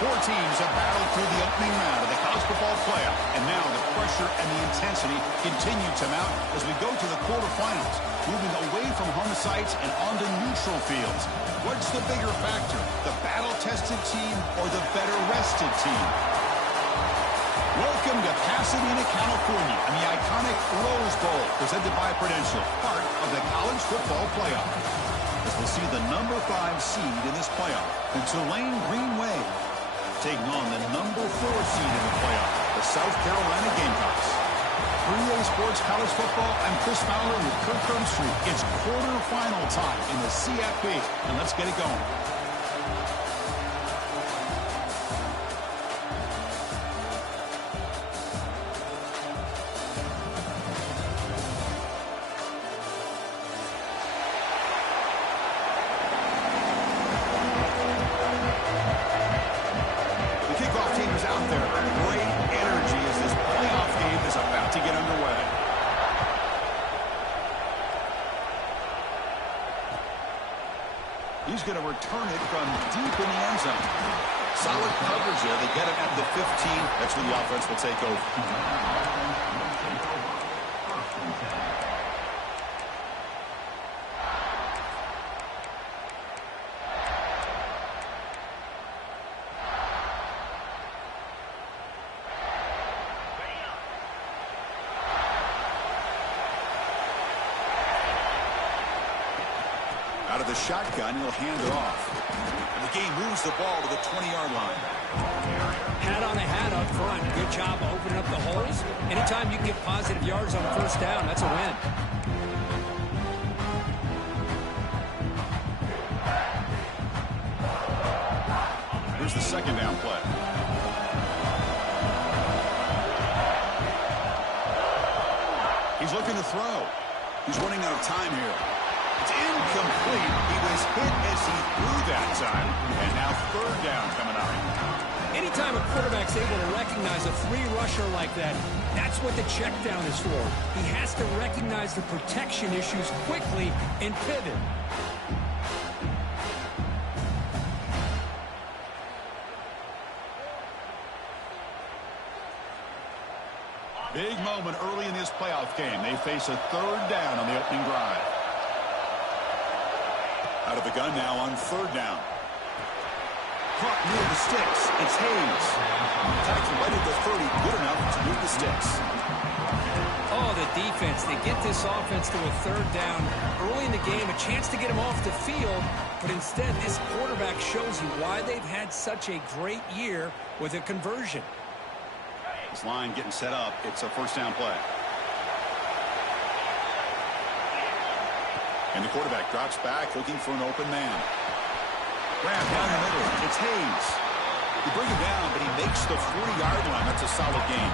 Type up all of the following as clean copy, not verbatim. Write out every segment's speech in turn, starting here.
Four teams have battled through the opening round of the college football playoff, and now the pressure and the intensity continue to mount as we go to the quarterfinals, moving away from home sites and onto neutral fields. What's the bigger factor, the battle-tested team or the better-rested team? Welcome to Pasadena, California, and the iconic Rose Bowl, presented by Prudential, part of the college football playoff. As we'll see the number 5 seed in this playoff, the Tulane Green Wave, taking on the number 4 seed in the playoff, the South Carolina Gamecocks. 3A Sports College Football, I'm Chris Fowler with Kirk Street. It's quarterfinal time in the CFP, and let's get it going. He's going to return it from deep in the end zone. Solid coverage there. They get it at the 15. That's where the offense will take over. Out of the shotgun, he'll hand it off. And the game moves the ball to the 20-yard line. Hat on a hat up front. Good job opening up the holes. Anytime you can get positive yards on first down, that's a win. Here's the second down play. He's looking to throw. He's running out of time here. It's incomplete. He was hit as he threw that time. And now third down coming up. Anytime a quarterback's able to recognize a free rusher like that, that's what the check down is for. He has to recognize the protection issues quickly and pivot. Big moment early in this playoff game. They face a third down on the opening drive. Out of the gun now on third down. Caught near the sticks. It's Hayes. Tackled right at the 30. Good enough to move the sticks. Oh, the defense. They get this offense to a third down early in the game. A chance to get him off the field. But instead, this quarterback shows you why they've had such a great year with a conversion. This line getting set up. It's a first down play. And the quarterback drops back looking for an open man. Grab down the middle. It's Hayes. You bring him down, but he makes the 40-yard line. That's a solid gain.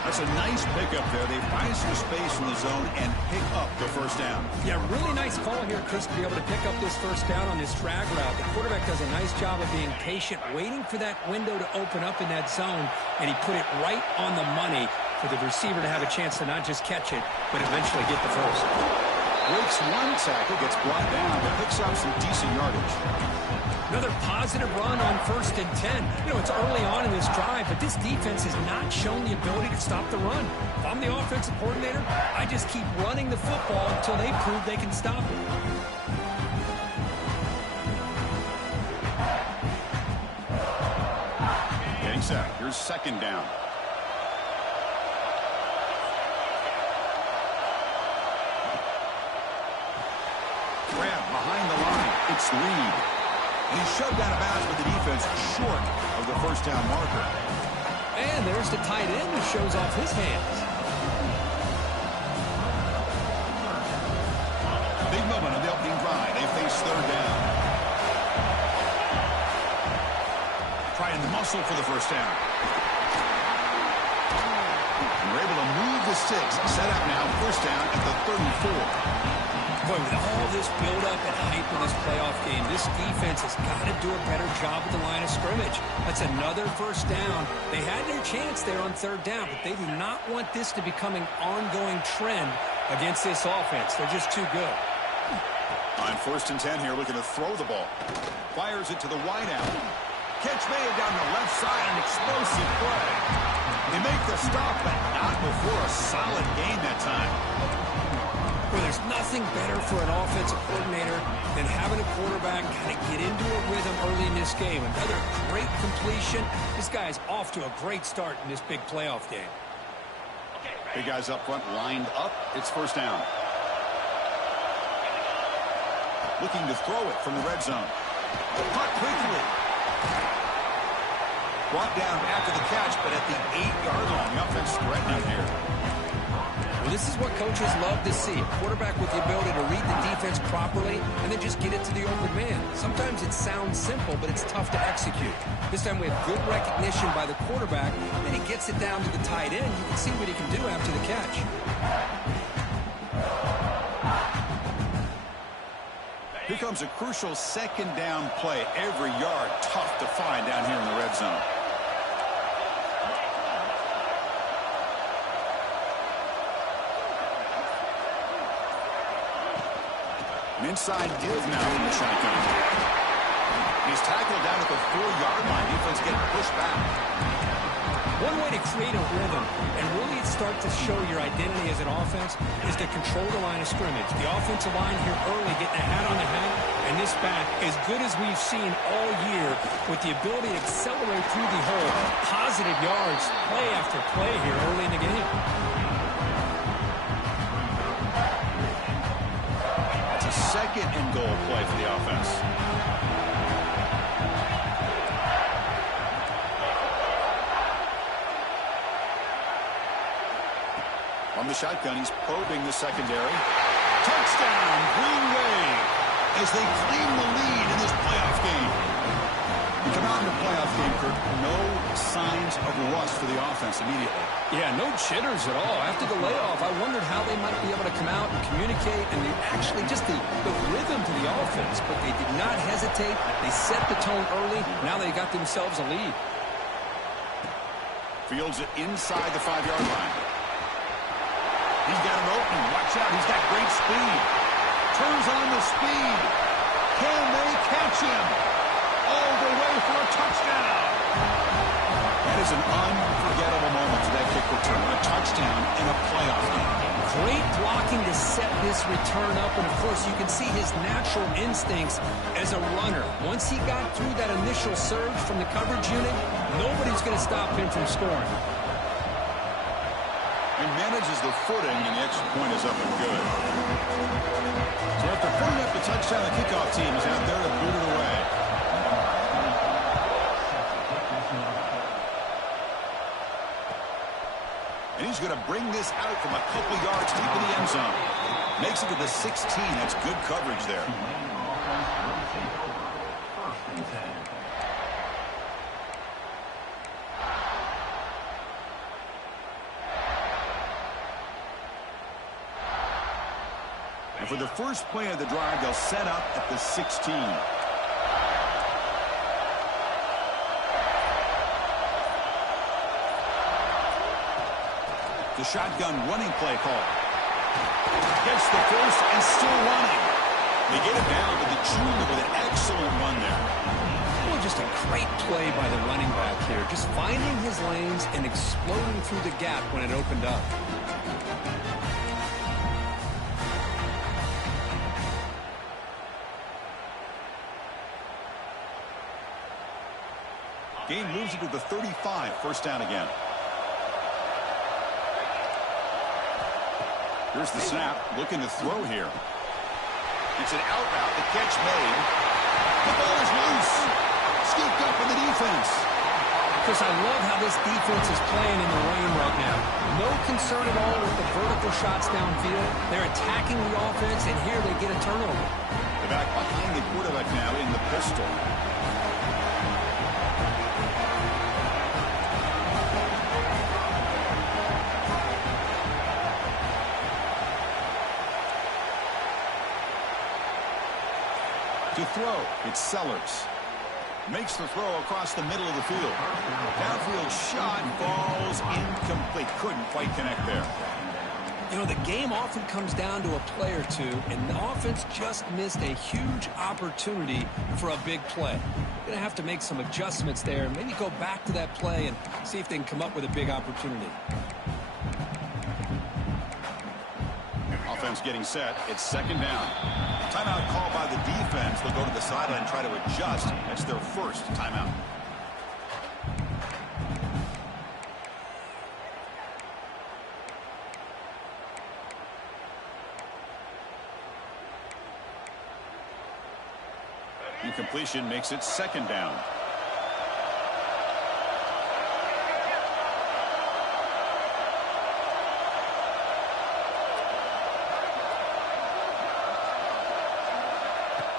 That's a nice pickup there. They find some space in the zone and pick up the first down. Yeah, really nice call here, Chris, to be able to pick up this first down on this drag route. The quarterback does a nice job of being patient, waiting for that window to open up in that zone, and he put it right on the money for the receiver to have a chance to not just catch it, but eventually get the first. Breaks one tackle, gets brought down, but picks up some decent yardage. Another positive run on 1st and 10. You know, it's early on in this drive, but this defense has not shown the ability to stop the run. If I'm the offensive coordinator, I just keep running the football until they prove they can stop it. Getting set. Here's second down. Grab behind the line. It's Reed. And he's shoved out of bounds with the defense short of the first down marker. And there's the tight end who shows off his hands. Big moment on the opening drive. They face third down. Trying to muscle for the first down. And we're able to move the sticks. Set up now, first down at the 34. Boy, with all this build-up and hype in this playoff game, this defense has got to do a better job at the line of scrimmage. That's another first down. They had their chance there on third down, but they do not want this to become an ongoing trend against this offense. They're just too good. On 1st and 10 here, looking to throw the ball. Fires it to the wideout. Catch made down the left side, an explosive play. They make the stop, but not before a solid gain that time. Well, there's nothing better for an offensive coordinator than having a quarterback kind of get into a rhythm early in this game. Another great completion. This guy's off to a great start in this big playoff game. Big guys up front lined up. It's first down. Looking to throw it from the red zone. Caught quickly. Brought down after the catch, but at the 8-yard line. The offense threatening here. Well, this is what coaches love to see. A quarterback with the ability to read the defense properly and then just get it to the open man. Sometimes it sounds simple, but it's tough to execute. This time we have good recognition by the quarterback. Then he gets it down to the tight end. You can see what he can do after the catch. Here comes a crucial second down play. Every yard tough to find down here in the red zone. An inside give now from the shotgun. He's tackled down at the 4-yard line. Defense getting pushed back. One way to create a rhythm and really start to show your identity as an offense is to control the line of scrimmage. The offensive line here early getting a hat on the hat, and this back, as good as we've seen all year, with the ability to accelerate through the hole. Positive yards, play after play here early in the game. Second and goal play for the offense. On the shotgun, he's probing the secondary. Touchdown, Green Wave, as they claim the lead in this playoff game. We come out in the playoff game, Kurt, no signs of rust for the offense immediately. Yeah, no jitters at all. After the layoff, I wondered how they might be able to come out and communicate, and actually just the rhythm to the offense. But they did not hesitate. They set the tone early. Now they got themselves a lead. Fields it inside the 5-yard line. He's got an opening. Watch out. He's got great speed. Turns on the speed. Can they catch him? All the way for a touchdown. That is an unforgettable moment for that kick return. A touchdown in a playoff game. Great blocking to set this return up, and of course you can see his natural instincts as a runner. Once he got through that initial surge from the coverage unit, nobody's going to stop him from scoring. He manages the footing, and the extra point is up and good. So after putting up the touchdown, the kickoff team is out there to boot it away. And he's going to bring this out from a couple yards deep in the end zone. Makes it to the 16. That's good coverage there. And for the first play of the drive, they'll set up at the 16. The shotgun running play call. Gets the first and still running. They get it down to the junior with an excellent run there. Well, just a great play by the running back here. Just finding his lanes and exploding through the gap when it opened up. Game moves it to the 35. First down again. Here's the snap. Looking to throw here. It's an out route. The catch made. The ball is loose. Scooped up in the defense. Chris, I love how this defense is playing in the rain right now. No concern at all with the vertical shots downfield. They're attacking the offense, and here they get a turnover. The back behind the quarterback now in the pistol. To throw, it's Sellers. Makes the throw across the middle of the field. Downfield shot falls incomplete. Couldn't quite connect there. You know, the game often comes down to a play or two, and the offense just missed a huge opportunity for a big play. Going to have to make some adjustments there, maybe go back to that play and see if they can come up with a big opportunity. Offense getting set. It's second down. Timeout called by the defense. They'll go to the sideline and try to adjust. That's their first timeout. Incompletion makes it second down.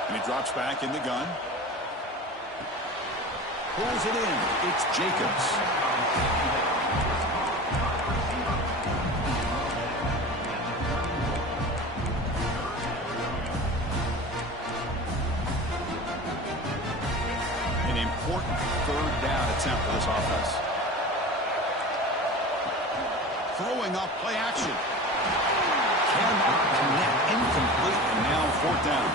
And he drops back in the gun. Pulls it in. It's Jacobs. An important third down attempt for this offense. Throwing up play action. Cannot connect. Incomplete, and now fourth down.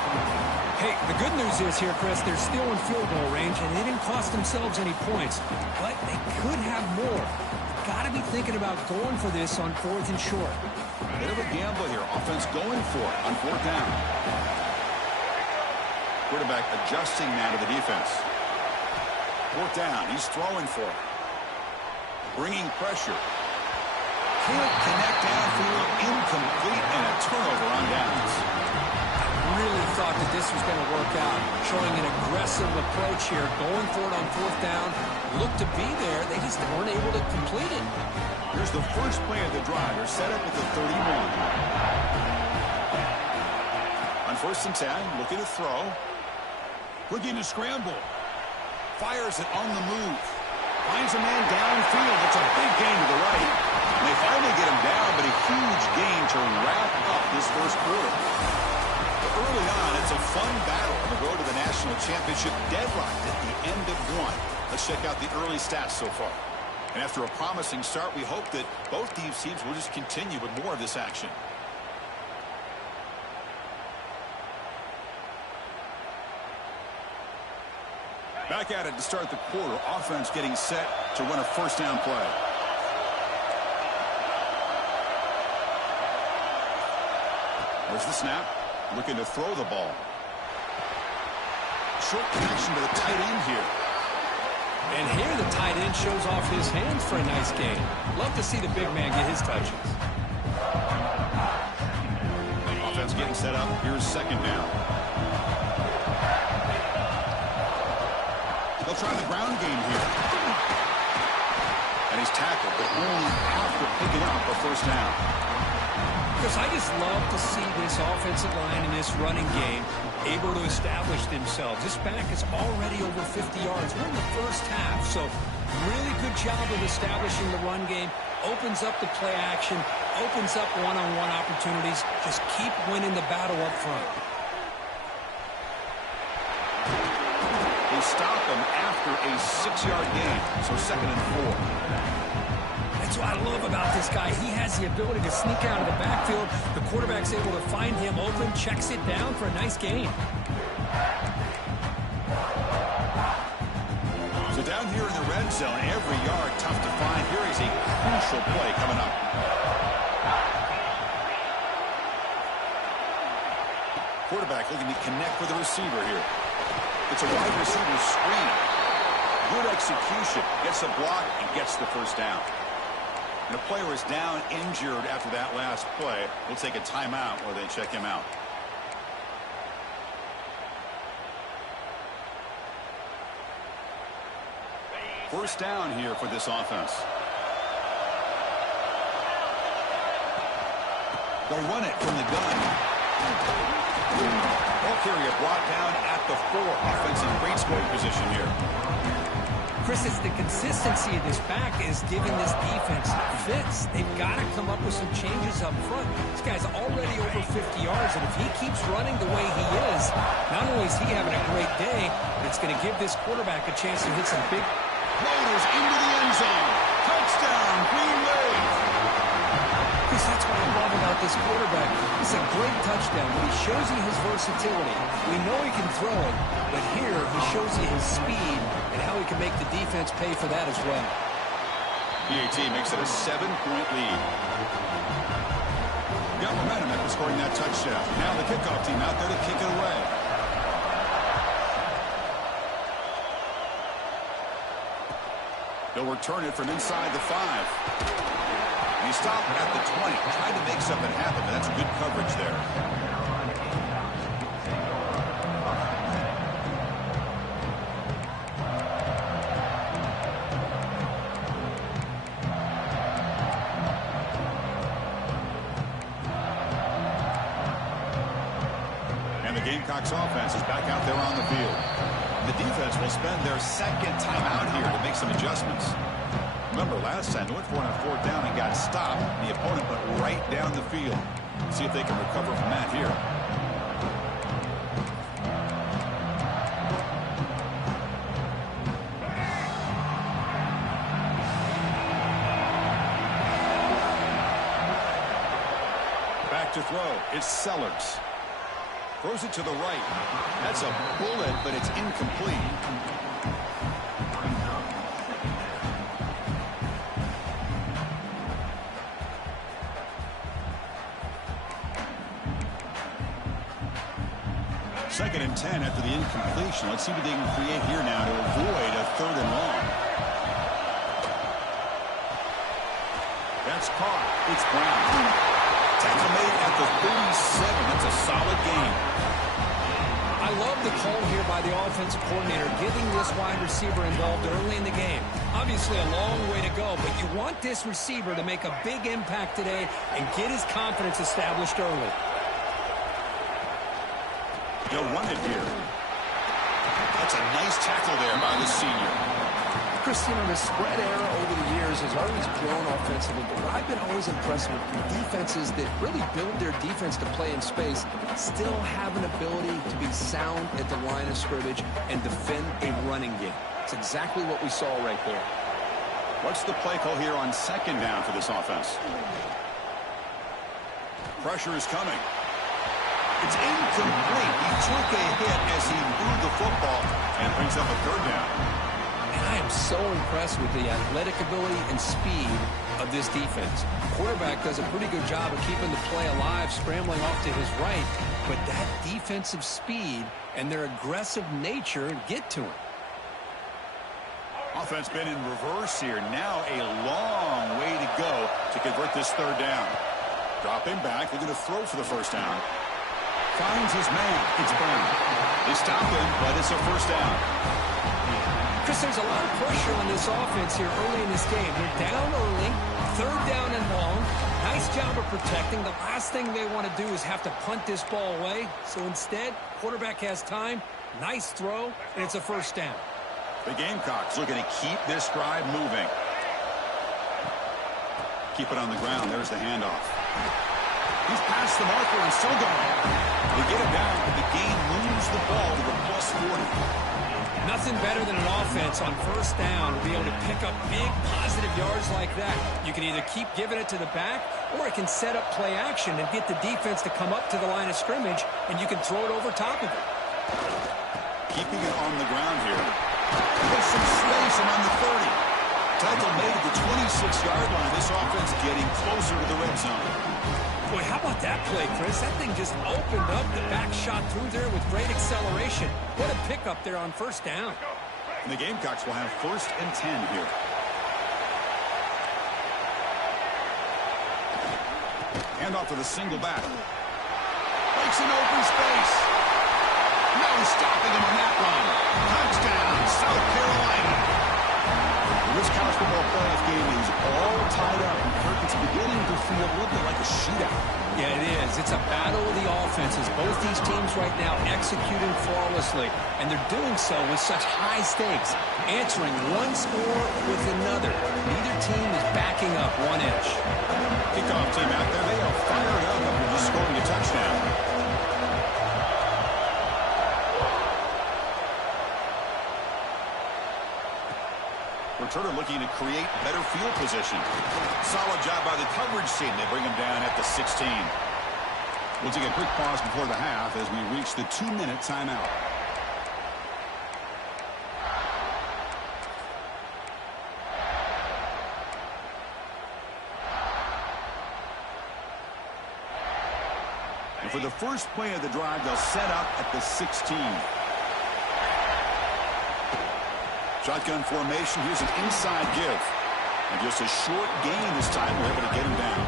Hey, the good news is here, Chris, they're still in field goal range, and they didn't cost themselves any points. But they could have more. You've got to be thinking about going for this on fourth and short. Bit of a gamble here. Offense going for it on fourth down. Quarterback adjusting now to the defense. Fourth down. He's throwing for it. Bringing pressure. Can't connect downfield. Incomplete, and a turnover on downs. Really thought that this was going to work out, showing an aggressive approach here, going for it on fourth down. Looked to be there. They just weren't able to complete it. Here's the first play of the drive. They're set up at the 31. On first and 10, looking to throw. Looking to scramble. Fires it on the move. Finds a man downfield. It's a big gain to the right. And they finally get him down, but a huge gain to wrap up this first quarter. Early on, it's a fun battle on the road to the national championship, deadlocked at the end of one. Let's check out the early stats so far. And after a promising start, we hope that both these teams will just continue with more of this action. Back at it to start the quarter. Offense getting set to run a first down play. There's the snap. Looking to throw the ball. Short connection to the tight end here. And here the tight end shows off his hands for a nice gain. Love to see the big man get his touches. Offense getting set up. Here's second down. They'll try the ground game here. And he's tackled, but only after picking up a first down. Because I just love to see this offensive line in this running game able to establish themselves. This back is already over 50 yards. We're in the first half, so really good job of establishing the run game. Opens up the play action, opens up one-on-one opportunities. Just keep winning the battle up front. They stop him after a 6-yard gain, so second and 4. That's what I love about this guy. He has the ability to sneak out of the backfield. The quarterback's able to find him open, checks it down for a nice gain. So down here in the red zone, every yard tough to find. Here is a crucial play coming up. Quarterback looking to connect with the receiver here. It's a wide receiver screen. Good execution. Gets a block and gets the first down. And a player is down injured after that last play. We'll take a timeout while they check him out. First down here for this offense. They'll run it from the gun. Ball carrier brought down at the 4. Offensive great scoring position here. Chris, it's the consistency of this back is giving this defense fits. They've got to come up with some changes up front. This guy's already over 50 yards, and if he keeps running the way he is, not only is he having a great day, but it's going to give this quarterback a chance to hit some big floaters into the end zone. Touchdown, Green Bay. Chris, that's what I love about this quarterback. It's a great touchdown, but he shows you his versatility. We know he can throw it, but here he shows you his speed and how he can make the defense pay for that as well. PAT makes it a 7-point lead. Got momentum after scoring that touchdown. Now the kickoff team out there to kick it away. They'll return it from inside the 5. He stopped at the 20, tried to make something happen, but that's good coverage there. And the Gamecocks offense is back out there on the field. The defense will spend their second time out here to make some adjustments. Remember, last time they went for it on 4th down and got stopped. The opponent went right down the field. See if they can recover from that here. Back to throw. It's Sellers. Throws it to the right. That's a bullet, but it's incomplete. Second and 10 after the incompletion. Let's see what they can create here now to avoid a 3rd and long. That's caught. It's Brown. Tackle made at the 37. That's a solid game. I love the call here by the offensive coordinator, getting this wide receiver involved early in the game. Obviously a long way to go, but you want this receiver to make a big impact today and get his confidence established early. They'll run it here. That's a nice tackle there by the senior. Chris, you know, the spread era over the years has always grown offensively, but what I've been always impressed with defenses that really build their defense to play in space still have an ability to be sound at the line of scrimmage and defend a running game. It's exactly what we saw right there. What's the play call here on 2nd down for this offense? Pressure is coming. It's incomplete. He took a hit as he threw the football and brings up a 3rd down. And I am so impressed with the athletic ability and speed of this defense. The quarterback does a pretty good job of keeping the play alive, scrambling off to his right, but that defensive speed and their aggressive nature get to him. Offense been in reverse here. Now a long way to go to convert this 3rd down. Dropping back, they're going to throw for the 1st down. Finds his man. It's Brown. They stop him, but it's a 1st down. Chris, there's a lot of pressure on this offense here early in this game. They're down early, 3rd down and long. Nice job of protecting. The last thing they want to do is have to punt this ball away. So instead, quarterback has time. Nice throw, and it's a 1st down. The Gamecocks looking to keep this drive moving. Keep it on the ground. There's the handoff. He's past the marker and still going. They get it down, but the game moves the ball to the +40. Nothing better than an offense on 1st down to be able to pick up big positive yards like that. You can either keep giving it to the back, or it can set up play action and get the defense to come up to the line of scrimmage, and you can throw it over top of it. Keeping it on the ground here. There's some space around the 30. Tackle made at the 26-yard line. This offense getting closer to the red zone. Boy, how about that play, Chris? That thing just opened up. The back shot through there with great acceleration. What a pickup there on 1st down. And the Gamecocks will have 1st and 10 here. Handoff to the single back. Breaks an open space. No stopping him on that run. Touchdown, South Carolina. offenses. Both these teams right now executing flawlessly, and they're doing so with such high stakes, answering one score with another. Neither team is backing up one inch. Kickoff team out there, they are fired up after just scoring a touchdown. Returner looking to create better field position. Solid job by the coverage team. They bring him down at the 16. We'll take a quick pause before the half as we reach the 2-minute timeout. And for the first play of the drive, they'll set up at the 16. Shotgun formation. Here's an inside give. And just a short gain this time. We're able to get him down.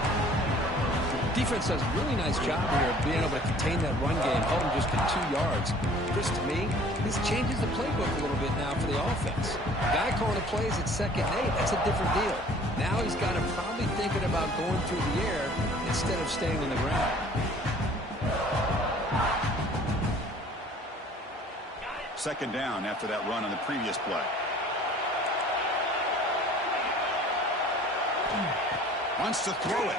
Defense does a really nice job here of being able to contain that run game, held him just to 2 yards. Chris, to me, this changes the playbook a little bit now for the offense. The guy calling the plays at 2nd and 8, that's a different deal. Now he's got him probably thinking about going through the air instead of staying on the ground. Second down after that run on the previous play. Wants to throw it.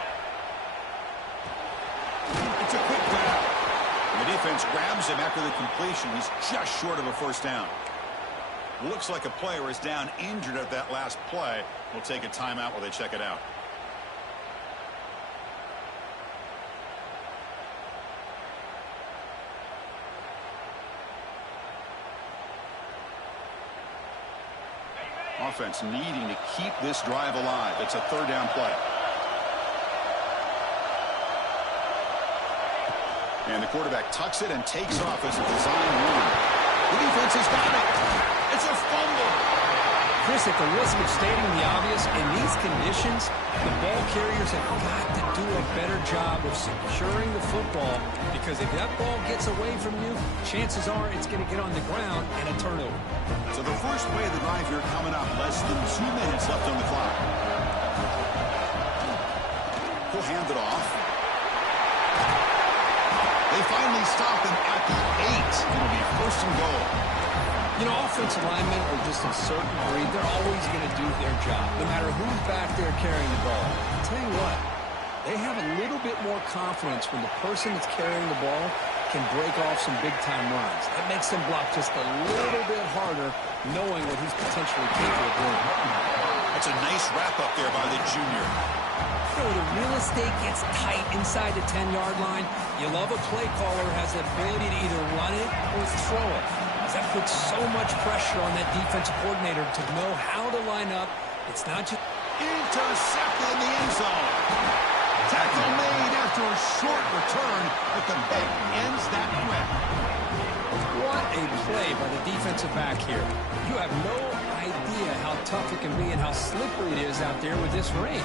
It's a quick grab. The defense grabs him after the completion. He's just short of a first down. Looks like a player is down injured at that last play. We'll take a timeout while they check it out. Offense needing to keep this drive alive. It's a 3rd down play. And the quarterback tucks it and takes off as a design run. The defense has got it. It's a fumble. Chris, at the risk of stating the obvious, in these conditions, the ball carriers have got to do a better job of securing the football, because if that ball gets away from you, chances are it's going to get on the ground and a turnover. So the first play of the drive here coming up. Less than 2 minutes left on the clock. He'll hand it off. They finally stop him at the 8. It'll be 1st and goal. You know, offensive linemen are just a certain breed. They're always going to do their job, no matter who's back there carrying the ball. I'll tell you what, they have a little bit more confidence when the person that's carrying the ball can break off some big-time runs. That makes them block just a little bit harder, knowing what he's potentially capable of doing. That's a nice wrap-up there by the junior. You know, the real estate gets tight inside the 10-yard line. You love a play caller who has the ability to either run it or throw it. That puts so much pressure on that defensive coordinator to know how to line up. It's not just... Intercepted in the end zone. Tackle made after a short return, but the pick ends that threat. What a play by the defensive back here. You have no idea how tough it can be and how slippery it is out there with this rain.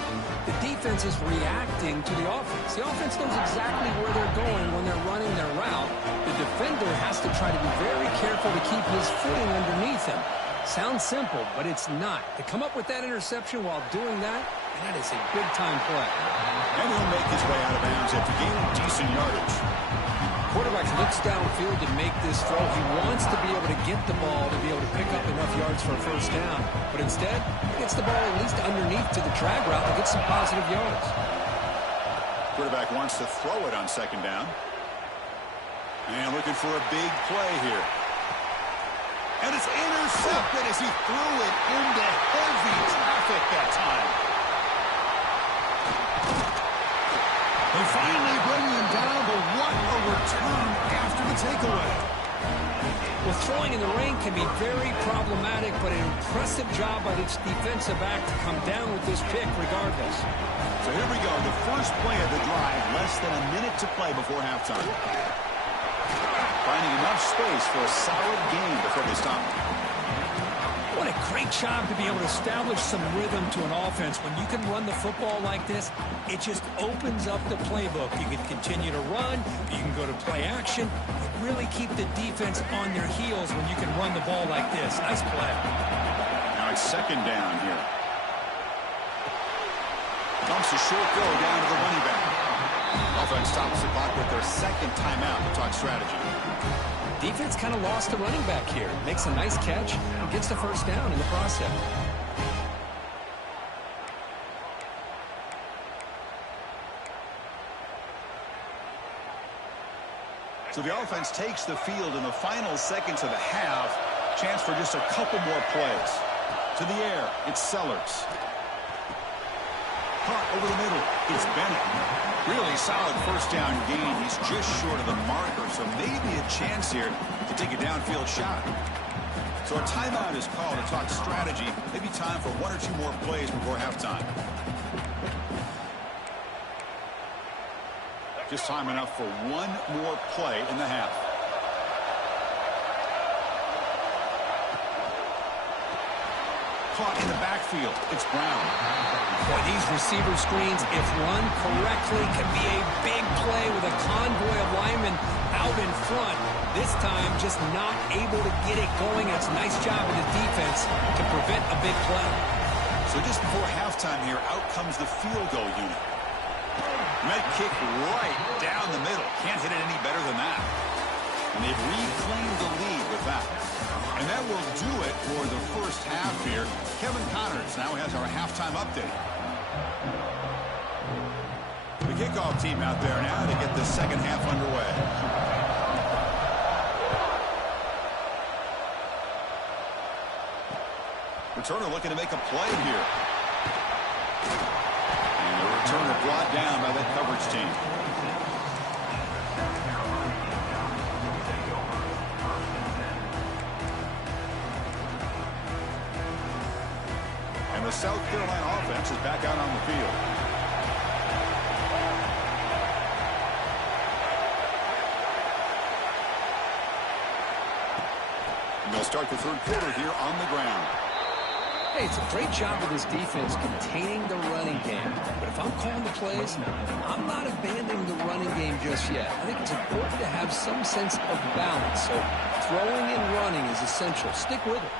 The defense is reacting to the offense. The offense knows exactly where they're going when they're running their route. The defender has to try to be very careful to keep his footing underneath him. Sounds simple, but it's not. To come up with that interception while doing that, that is a big-time play. And he'll make his way out of bounds after gaining decent yardage. Quarterback looks downfield to make this throw. He wants to be able to get the ball to be able to pick up enough yards for a first down. But instead, he gets the ball at least underneath to the drag route to get some positive yards. Quarterback wants to throw it on 2nd down. And looking for a big play here. And it's intercepted as he threw it into heavy traffic that time. They finally bring him down, but what a return after the takeaway. Well, throwing in the rain can be very problematic, but an impressive job by this defensive back to come down with this pick regardless. So here we go, the first play of the drive, less than a minute to play before halftime. Finding enough space for a solid gain before they stop. What a great job to be able to establish some rhythm to an offense. When you can run the football like this, it just opens up the playbook. You can continue to run. You can go to play action. You really keep the defense on their heels when you can run the ball like this. Nice play. Now it's 2nd down here. Dumps a short go down to the running back. Offense stops the clock with their second timeout to talk strategy. Defense kind of lost the running back here. Makes a nice catch and gets the first down in the process. So the offense takes the field in the final seconds of the half. Chance for just a couple more plays. To the air, it's Sellers. Caught over the middle, it's Bennett. Really solid first down gain. He's just short of the marker, so maybe a chance here to take a downfield shot. So a timeout is called to talk strategy. Maybe time for one or two more plays before halftime. Just time enough for one more play in the half. Caught in the backfield. It's Brown. Boy, these receiver screens, if run correctly, can be a big play with a convoy of linemen out in front. This time, just not able to get it going. It's a nice job of the defense to prevent a big play. So just before halftime here, out comes the field goal unit. Med kick right down the middle. Can't hit it any better than that. And they've reclaimed the lead with that. And that will do it for the first half here. Kevin Connors now has our halftime update. The kickoff team out there now to get the second half underway. Returner looking to make a play here. And the returner brought down by that coverage team. And the South Carolina offense is back out on the field. And they'll start the third quarter here on the ground. Hey, it's a great job of this defense containing the running game. But if I'm calling the plays, I'm not abandoning the running game just yet. I think it's important to have some sense of balance. So throwing and running is essential. Stick with it.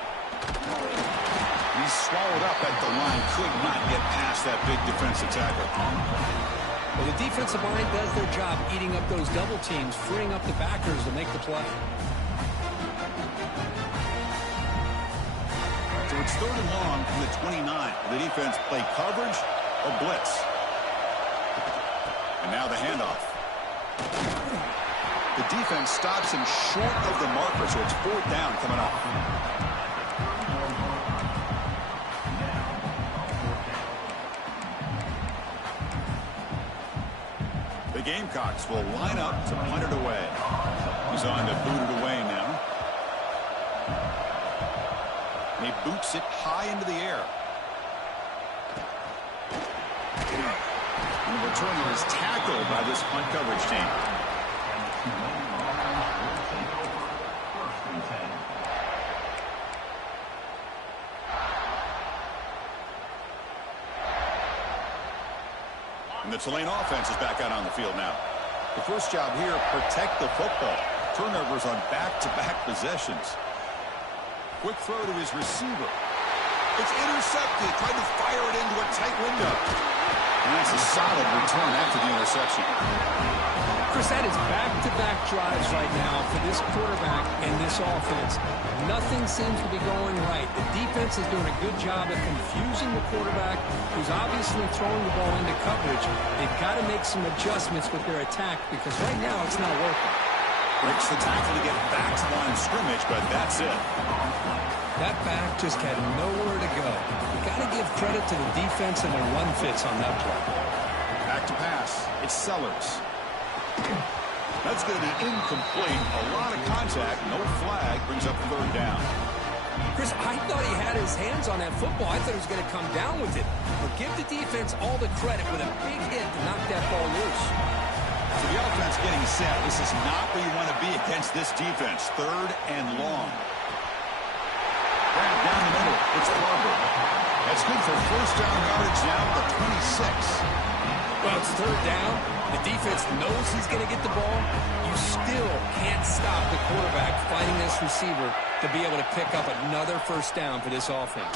He's swallowed up at the line. Could not get past that big defensive tackle. Well, the defensive line does their job eating up those double teams, freeing up the backers to make the play. So it's third and long from the 29. The defense play coverage or blitz. And now the handoff. The defense stops him short of the marker, so it's fourth down coming up. The Gamecocks will line up to punt it away. He's on to boot it away now. And he boots it high into the air. And the returner is tackled by this punt coverage team. And the Tulane offense is back out on the field now. The first job here, protect the football. Turnovers on back-to-back possessions. Quick throw to his receiver. It's intercepted. Tried to fire it into a tight window. And that's a solid return after the interception. Chris, that is back-to-back drives right now for this quarterback and this offense. Nothing seems to be going right. The defense is doing a good job of confusing the quarterback, who's obviously throwing the ball into coverage. They've got to make some adjustments with their attack because right now it's not working. Breaks the tackle to get back to the line of scrimmage, but that's it. That back just had nowhere to go. You got to give credit to the defense and the run fits on that play. Back to pass. It's Sellers. That's going to be incomplete. A lot of contact. No flag. Brings up third down. Chris, I thought he had his hands on that football. I thought he was going to come down with it. But give the defense all the credit with a big hit to knock that ball loose. So the offense getting set. This is not where you want to be against this defense. Third and long. Grab down the middle. It's Barber. That's good for first down yardage now at the 26. Well, it's third down. The defense knows he's going to get the ball. You still can't stop the quarterback finding this receiver to be able to pick up another first down for this offense.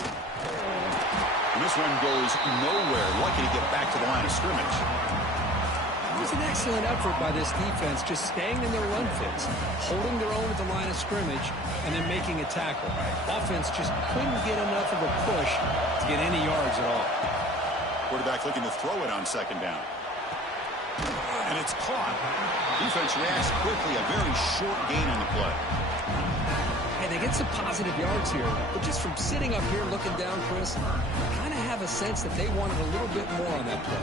And this one goes nowhere. Lucky to get back to the line of scrimmage. It was an excellent effort by this defense, just staying in their run fits, holding their own at the line of scrimmage, and then making a tackle. Offense just couldn't get enough of a push to get any yards at all. Quarterback looking to throw it on second down. And it's caught. Defense reacts quickly. A very short gain on the play. Hey, they get some positive yards here, but just from sitting up here looking down, Chris, I kind of have a sense that they wanted a little bit more on that play.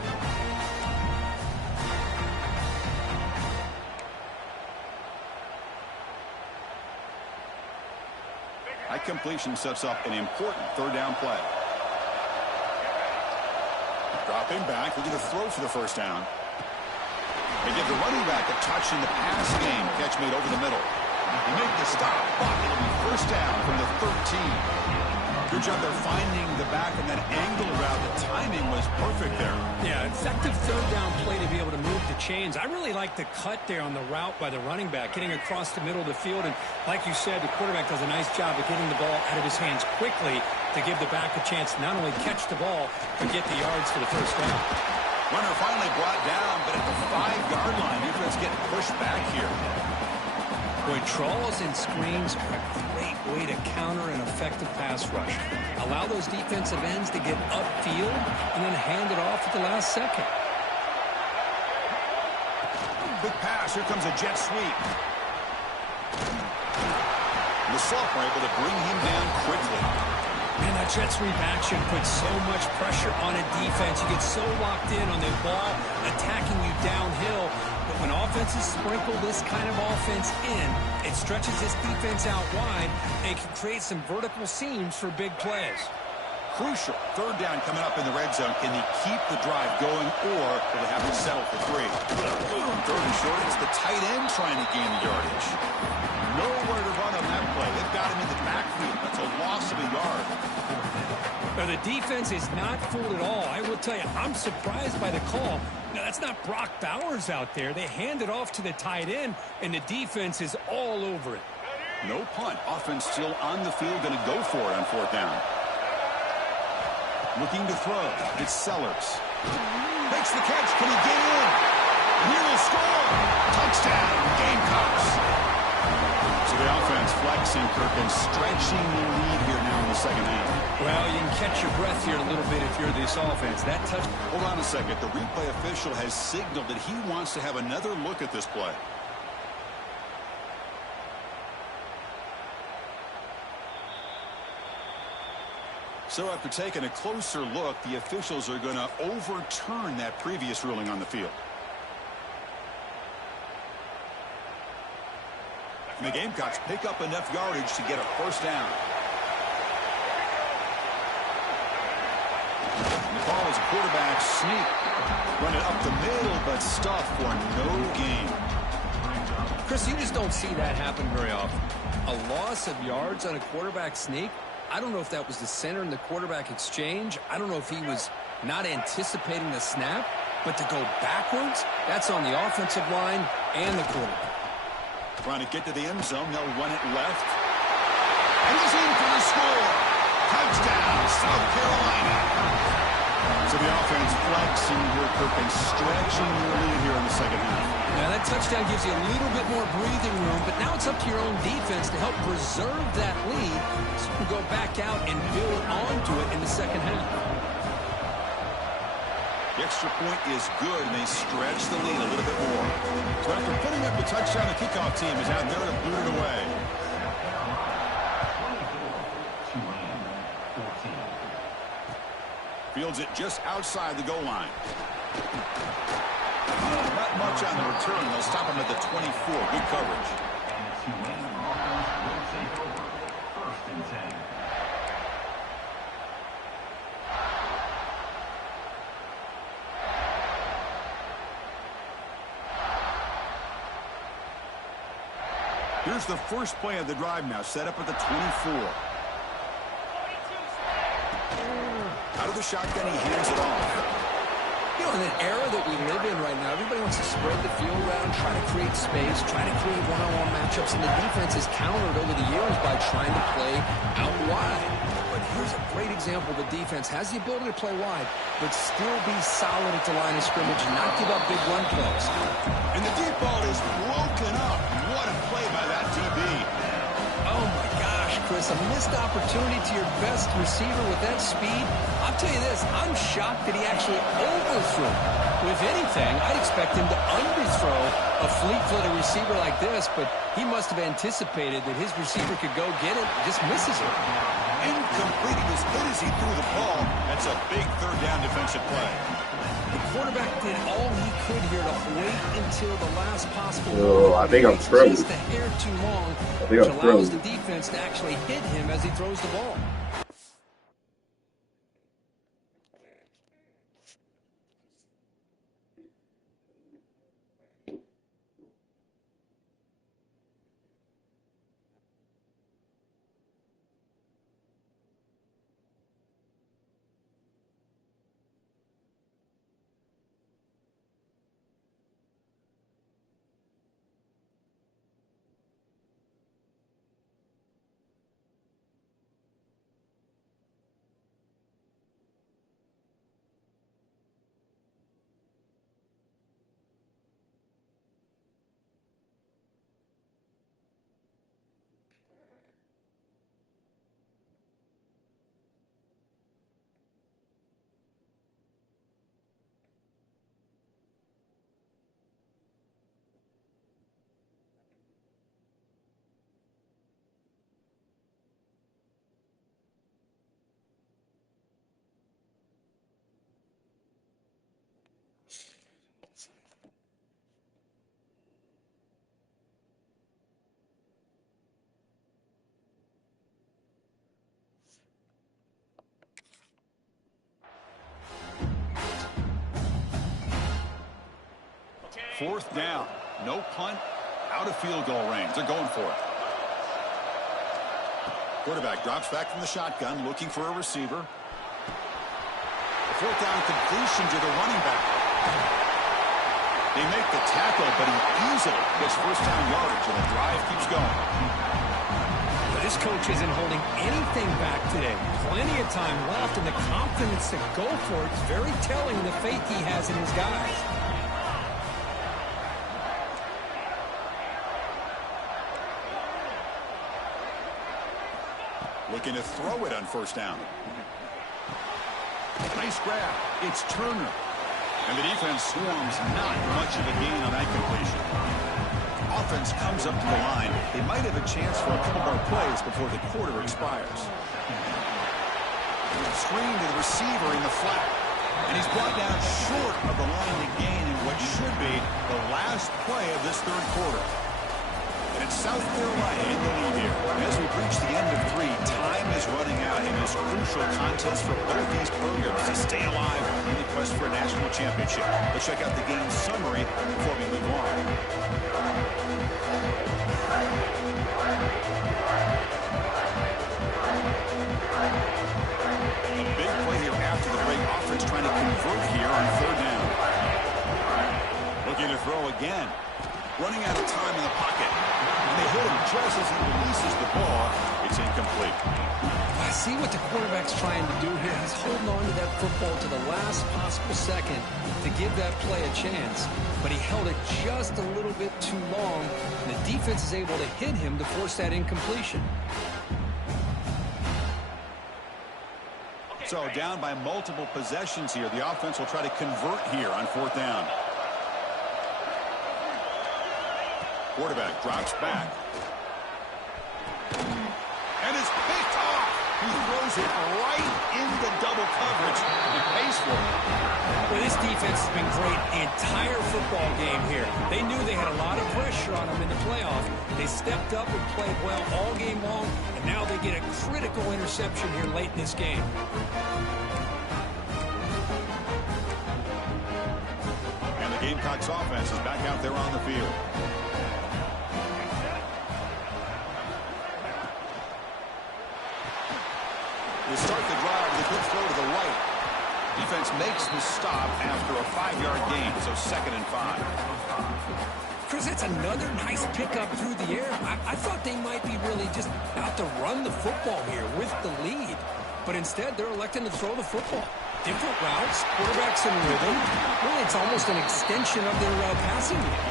That completion sets up an important third down play. Dropping back, looking to throw for the first down. They give the running back a touch in the pass game. Catch made over the middle. They make the stop, but it'll be first down from the 13. Good job there finding the back and that angle route. The timing was perfect there. Yeah, effective third down play to be able to move the chains. I really like the cut there on the route by the running back, getting across the middle of the field. And like you said, the quarterback does a nice job of getting the ball out of his hands quickly to give the back a chance to not only catch the ball, but get the yards for the first down. Runner finally brought down, but at the 5-yard line, defense getting pushed back here. Boy, trawls and screens are a great way to counter an effective pass rush. Allow those defensive ends to get upfield and then hand it off at the last second. Quick pass. Here comes a jet sweep. The sophomore able to bring him down quickly. Man, that jet sweep action puts so much pressure on a defense. You get so locked in on the ball attacking you downhill. But when offenses sprinkle this kind of offense in, it stretches this defense out wide and can create some vertical seams for big plays. Crucial. Third down coming up in the red zone. Can they keep the drive going, or will they have to settle for 3? Third and short. It's the tight end trying to gain the yardage. Nowhere to run on that play. They've got him in the backfield. That's a loss of a yard. Now, the defense is not fooled at all. I will tell you, I'm surprised by the call. Now, that's not Brock Bowers out there. They hand it off to the tight end, and the defense is all over it. No punt. Offense still on the field, going to go for it on fourth down. Looking to throw. It's Sellers. Makes the catch. Can he get in? He will score. Touchdown. Gamecocks. So the offense flexing, Kirk, and stretching the lead here now in the second half. Well, you can catch your breath here a little bit if you're this offense. That touch. Hold on a second. The replay official has signaled that he wants to have another look at this play. So after taking a closer look, the officials are going to overturn that previous ruling on the field. And the Gamecocks pick up enough yardage to get a first down. And the call is a quarterback sneak. Run it up the middle, but stuffed for no gain. Chris, you just don't see that happen very often. A loss of yards on a quarterback sneak. I don't know if that was the center in the quarterback exchange. I don't know if he was not anticipating the snap. But to go backwards, that's on the offensive line and the quarterback. Trying to get to the end zone. They'll run it left. And he's in for the score. Touchdown, South Carolina. So the offense flexing here, Kirk, and stretching the lead here in the second half. Now that touchdown gives you a little bit more breathing room, but now it's up to your own defense to help preserve that lead so you can go back out and build onto it in the second half. The extra point is good, and they stretch the lead a little bit more. So after putting up the touchdown, the kickoff team is out there to boot it away. Fields it just outside the goal line. Not much on the return. They'll stop him at the 24. Good coverage. Here's the first play of the drive now, set up at the 24. Out of the shotgun, he hands it off. You know, in an era that we live in right now, everybody wants to spread the field around, try to create space, try to create one-on-one matchups, and the defense is countered over the years by trying to play out wide. But here's a great example, the defense has the ability to play wide, but still be solid at the line of scrimmage and not give up big run plays. And the deep ball is broken up. What a play by that DB. Oh, my gosh, Chris, a missed opportunity to your best receiver with that speed. I'll tell you this, I'm shocked that he actually overthrew. If anything, I'd expect him to underthrow a fleet-footed receiver like this, but he must have anticipated that his receiver could go get it and just misses it. Incomplete. As good as he threw the ball, that's a big third down defensive play. The quarterback did all he could here to wait until the last possible I think I'm through. just a hair too long, I think which I'm allows through. the defense to actually hit him as he throws the ball. Fourth down. No punt. Out of field goal range. They're going for it. Quarterback drops back from the shotgun, looking for a receiver. A fourth down completion to the running back. They make the tackle, but he easily gets first down yardage, and the drive keeps going. But this coach isn't holding anything back today. Plenty of time left, and the confidence to go for it is very telling of the faith he has in his guys. Looking to throw it on first down. Nice grab. It's Turner. And the defense swarms not much of a gain on that completion. Offense comes up to the line. They might have a chance for a couple more plays before the quarter expires. Screen to the receiver in the flat. And he's brought down short of the line to gain in what should be the last play of this third quarter. And it's South Carolina in the lead here. As we reach the end of 3, time is running out in this crucial contest for both these programs to stay alive in the quest for a national championship. Let's check out the game summary before we move on. A big play here after the break. Offense trying to convert here on third down. Looking to throw again. Running out of time in the pocket. And they hit him just as he releases the ball. It's incomplete. I see what the quarterback's trying to do here. He's holding on to that football to the last possible second to give that play a chance. But he held it just a little bit too long. And the defense is able to hit him to force that incompletion. So down by multiple possessions here. The offense will try to convert here on fourth down. Quarterback drops back. And is picked off. He throws it right into double coverage and pays for it. Well, this defense has been great the entire football game here. They knew they had a lot of pressure on them in the playoff. They stepped up and played well all game long, and now they get a critical interception here late in this game. And the Gamecocks offense is back out there on the field. They start the drive with a good throw to the right. Defense makes the stop after a 5-yard gain, so 2nd and 5. Chris, that's another nice pickup through the air. I thought they might be really just out to run the football here with the lead. but instead they're electing to throw the football. Different routes, quarterbacks in rhythm. Really, it's almost an extension of their passing game.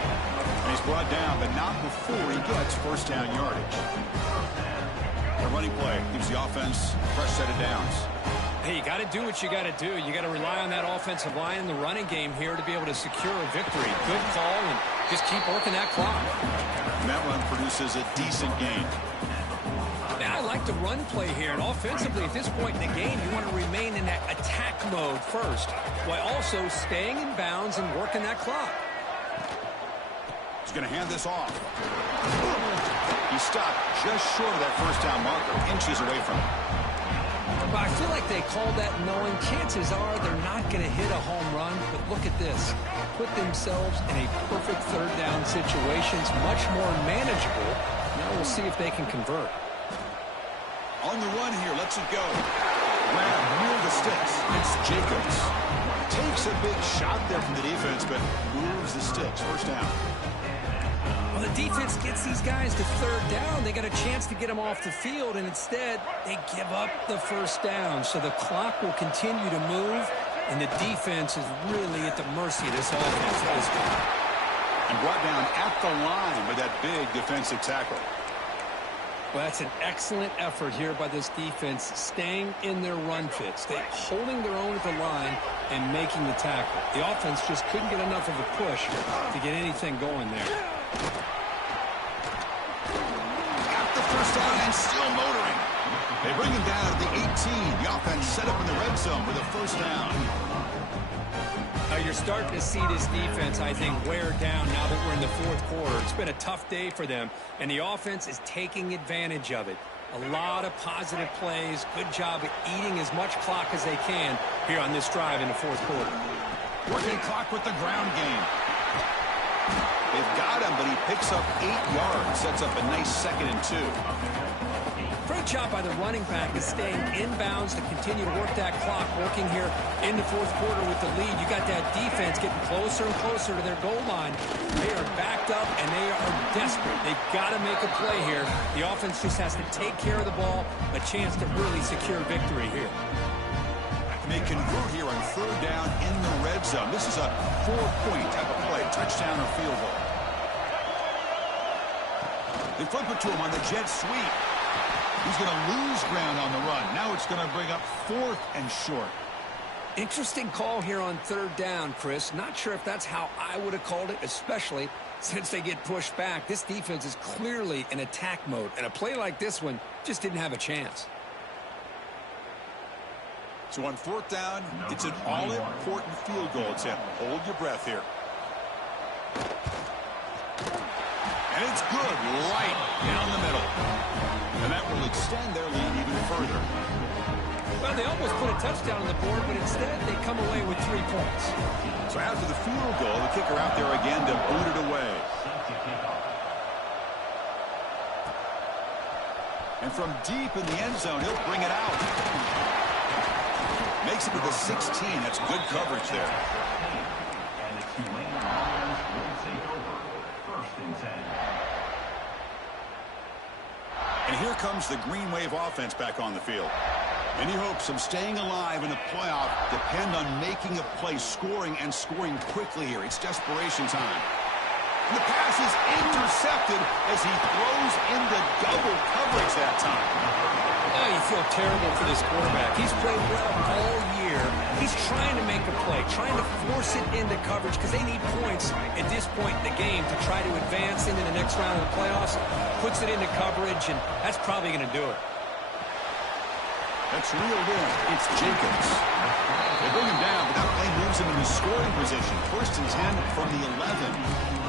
And he's brought down, but not before he gets first down yardage. The running play gives the offense a fresh set of downs. Hey, you got to do what you got to do. You got to rely on that offensive line in the running game here to be able to secure a victory. Good call, and just keep working that clock. And that run produces a decent gain. Now, I like the run play here, and offensively at this point in the game, you want to remain in that attack mode first, while also staying in bounds and working that clock. He's going to hand this off. He stopped just short of that first down marker, inches away from it. But I feel like they called that knowing chances are they're not going to hit a home run. But look at this. Put themselves in a perfect third down situation. It's much more manageable. Now we'll see if they can convert. On the run here, lets it go. Grab near the sticks. It's Jacobs. Takes a big shot there from the defense, but moves the sticks. First down. Well, the defense gets these guys to third down. They got a chance to get them off the field, and instead they give up the first down. So the clock will continue to move, and the defense is really at the mercy of this offense at this point. And brought down at the line with that big defensive tackle. Well, that's an excellent effort here by this defense, staying in their run fits. They're holding their own at the line and making the tackle. The offense just couldn't get enough of a push to get anything going there. Got the first down and still motoring. They bring him down at the 18. The offense set up in the red zone with a first down. You're starting to see this defense, I think, wear down now that we're in the fourth quarter. It's been a tough day for them, and the offense is taking advantage of it. A lot of positive plays. Good job at eating as much clock as they can here on this drive in the fourth quarter. Working clock with the ground game. They've got him, but he picks up 8 yards. Sets up a nice 2nd and 2. Great job by the running back is staying inbounds to continue to work that clock, working here in the fourth quarter with the lead. You got that defense getting closer and closer to their goal line. They are backed up, and they are desperate. They've got to make a play here. The offense just has to take care of the ball, a chance to really secure victory here. They convert here on third down in the red zone. This is a 4-point type of play, touchdown or field goal. They flip it to him on the jet sweep. He's going to lose ground on the run. Now it's going to bring up 4th and short. Interesting call here on third down, Chris. Not sure if that's how I would have called it, especially since they get pushed back. This defense is clearly in attack mode, and a play like this one just didn't have a chance. So on 4th down, it's an all-important field goal attempt. Hold your breath here. And it's good, right down the middle. And that will extend their lead even further. Well, they almost put a touchdown on the board, but instead they come away with 3 points. So after the field goal, the kicker out there again to boot it away. And from deep in the end zone, he'll bring it out. Makes it to the 16. That's good coverage there. And it's Tulane offense will take over. 1st and 10. And here comes the Green Wave offense back on the field. Any hopes of staying alive in a playoff depend on making a play, scoring and scoring quickly here. It's desperation time. And the pass is intercepted as he throws into double coverage that time. Oh, you feel terrible for this quarterback. He's played well all year. He's trying to make a play, trying to force it into coverage because they need points at this point in the game to try to advance into the next round of the playoffs. Puts it into coverage, and that's probably going to do it. That's reeled in. It's Jacobs. They bring him down, but that play moves him into scoring position. 1st and 10 from the 11.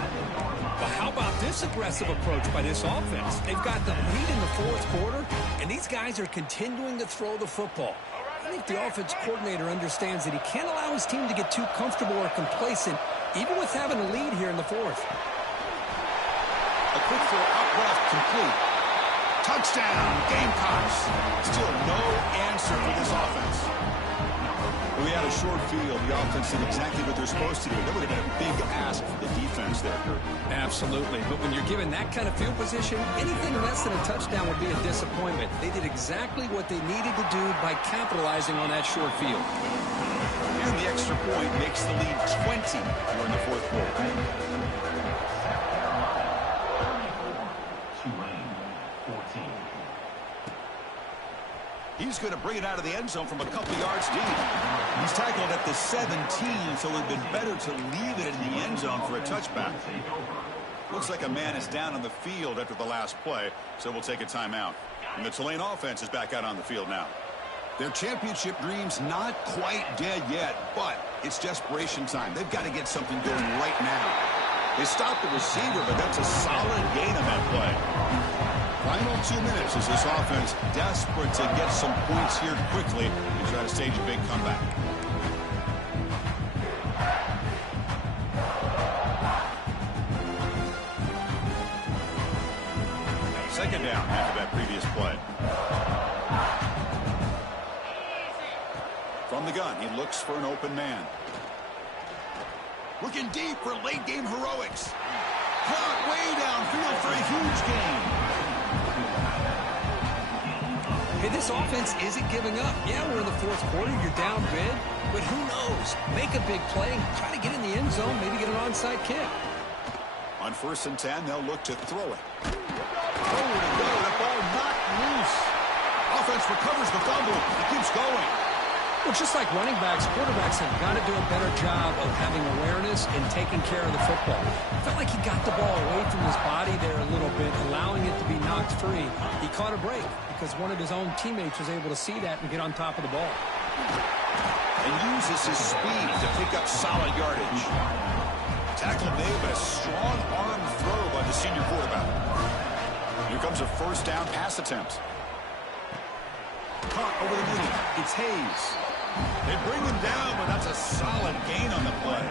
Well, how about this aggressive approach by this offense? They've got the lead in the fourth quarter, and these guys are continuing to throw the football. I think the offense coordinator understands that he can't allow his team to get too comfortable or complacent, even with having a lead here in the fourth. A quick throw out left, complete. Touchdown, Gamecocks. Still no answer for this offense. We had a a short field, the offense did exactly what they're supposed to do. That would have been a big ask for the defense there, Kurt. Absolutely. But when you're given that kind of field position, anything less than a touchdown would be a disappointment. They did exactly what they needed to do by capitalizing on that short field. And the extra point makes the lead 20 here in the fourth quarter. Tulane, 14. He's going to bring it out of the end zone from a couple yards deep. He's tackled at the 17, so it would have been better to leave it in the end zone for a touchback. Looks like a man is down on the field after the last play, so we'll take a timeout. And the Tulane offense is back out on the field now. Their championship dream's not quite dead yet, but it's desperation time. They've got to get something going right now. They stopped the receiver, but that's a solid gain on that play. Final 2 minutes as this offense desperate to get some points here quickly and try to stage a big comeback. Second down after that previous play. From the gun, he looks for an open man. Looking deep for late game heroics. Caught way downfield for a huge gain. Hey, this offense isn't giving up. Yeah, we're in the fourth quarter. You're down big. But who knows? Make a big play. Try to get in the end zone. Maybe get an onside kick. On 1st and 10, they'll look to throw it. Forward and go. That ball knocked loose. Offense recovers the fumble. It keeps going. Well, just like running backs, quarterbacks have got to do a better job of having awareness and taking care of the football. It felt like he got the ball away from his body there a little bit, allowing it to be knocked free. He caught a break because one of his own teammates was able to see that and get on top of the ball. And uses his speed to pick up solid yardage. Tackle made, but a strong arm throw by the senior quarterback. Here comes a first down pass attempt. Caught over the middle. It's Hayes. They bring him down, but that's a solid gain on the play.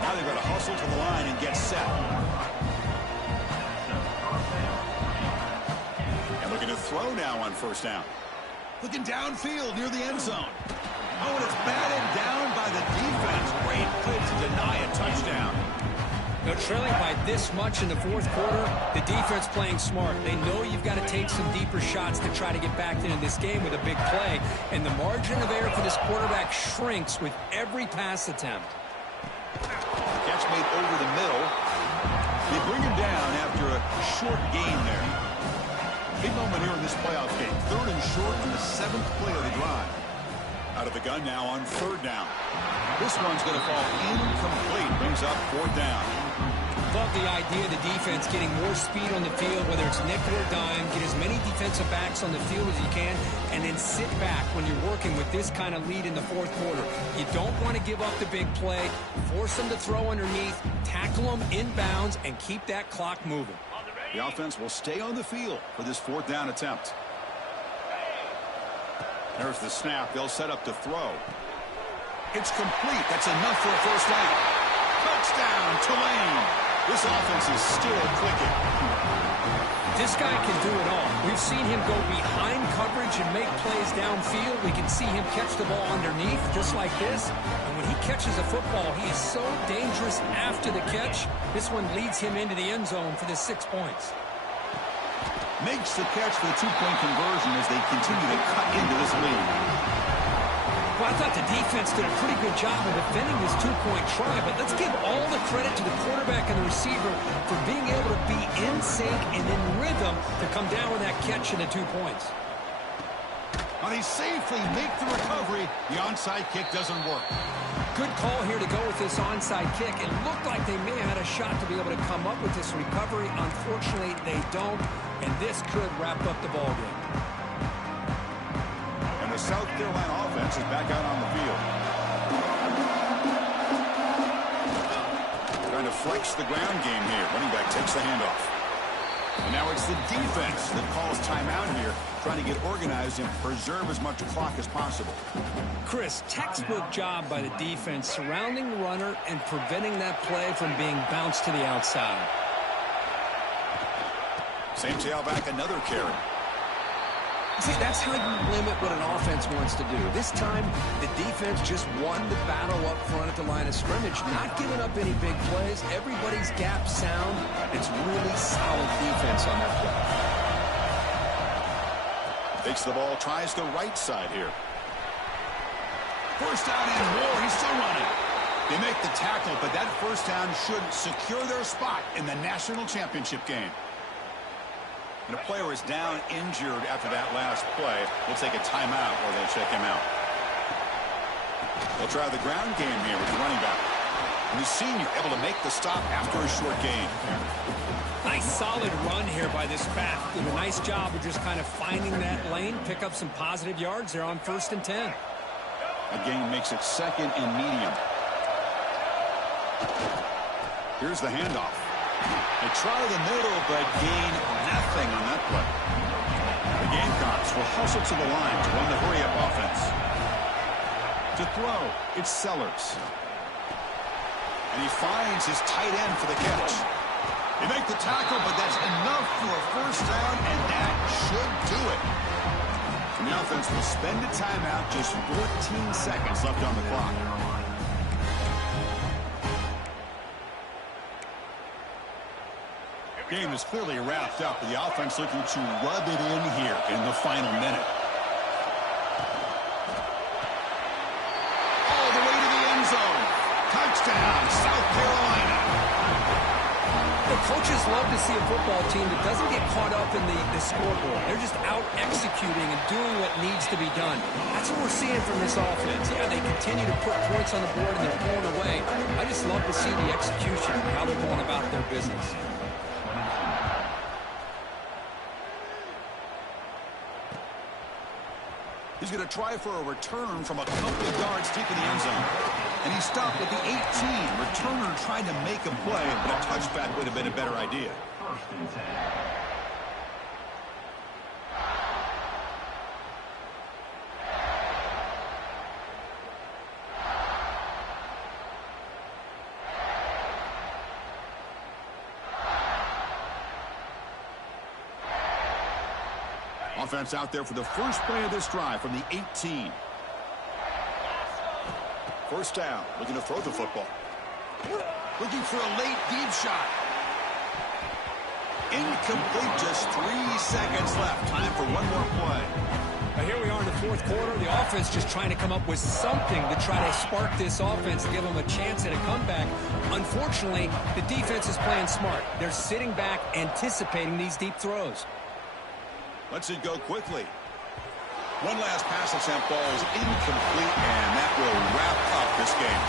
Now they've got to hustle to the line and get set. And looking to throw now on 1st down. Looking downfield near the end zone. Oh, and it's batted down by the defense. Great play to deny a touchdown. Now, trailing by this much in the fourth quarter, the defense playing smart. They know you've got to take some deeper shots to try to get back into this game with a big play. And the margin of error for this quarterback shrinks with every pass attempt. Catch made over the middle. They bring him down after a short gain there. Big moment here in this playoff game. 3rd and short on the 7th play of the drive. Out of the gun now on 3rd down. This one's going to fall incomplete. Brings up 4th down. Love the idea of the defense getting more speed on the field, whether it's nickel or dime, get as many defensive backs on the field as you can, and then sit back when you're working with this kind of lead in the fourth quarter. You don't want to give up the big play, force them to throw underneath, tackle them inbounds, and keep that clock moving. The offense will stay on the field for this 4th down attempt. There's the snap. They'll set up to throw. It's complete. That's enough for a first down. Touchdown, Tulane. This offense is still clicking. This guy can do it all. We've seen him go behind coverage and make plays downfield. We can see him catch the ball underneath just like this. And when he catches a football, he is so dangerous after the catch. This one leads him into the end zone for the 6 points. Makes the catch for the 2-point conversion as they continue to cut into this lead. Well, I thought the defense did a pretty good job of defending this 2-point try, but let's give all the credit to the quarterback and the receiver for being able to be in sync and in rhythm to come down with that catch and the 2 points. And he safely make the recovery. The onside kick doesn't work. Good call here to go with this onside kick. It looked like they may have had a shot to be able to come up with this recovery. Unfortunately, they don't, and this could wrap up the ballgame. And the South Carolina offense is back out on the field. Trying to flex the ground game here. Running back takes the handoff. And now it's the defense that calls timeout here, trying to get organized and preserve as much clock as possible. Chris, textbook job by the defense surrounding the runner and preventing that play from being bounced to the outside. Same tailback, another carry. See, that's how you limit what an offense wants to do. This time, the defense just won the battle up front at the line of scrimmage, not giving up any big plays. Everybody's gap sound. It's really solid defense on that play. Takes the ball, tries the right side here. First down and more. He's still running. They make the tackle, but that first down should secure their spot in the national championship game. And a player is down injured after that last play. We'll take a timeout or they'll check him out. They'll try the ground game here with the running back. And the senior able to make the stop after a short gain. Nice solid run here by this back. Did a nice job of just kind of finding that lane, pick up some positive yards there on 1st and 10. A gain makes it 2nd and medium. Here's the handoff. They try the middle, but gain nothing on that play. The Gamecocks will hustle to the line to run the hurry-up offense. To throw, it's Sellers. And he finds his tight end for the catch. They make the tackle, but that's enough for a first down, and that should do it. And the offense will spend a timeout, just 14 seconds left on the clock. Game is clearly wrapped up, with the offense looking to rub it in here in the final minute. All the way to the end zone. Touchdown, South Carolina. The coaches love to see a football team that doesn't get caught up in the scoreboard. They're just out executing and doing what needs to be done. That's what we're seeing from this offense. Yeah, they continue to put points on the board and they're pulling away. I just love to see the execution and how they're going about their business. He's going to try for a return from a couple of yards deep in the end zone. And he stopped at the 18. Returner tried to make a play, but a touchback would have been a better idea. 1st and 10. Offense out there for the first play of this drive from the 18. First down, looking to throw the football. Looking for a late deep shot. Incomplete, just 3 seconds left. Time for one more play. Now here we are in the 4th quarter. The offense just trying to come up with something to try to spark this offense, give them a chance at a comeback. Unfortunately, the defense is playing smart. They're sitting back, anticipating these deep throws. Lets it go quickly. One last pass attempt, ball is incomplete, and that will wrap up this game.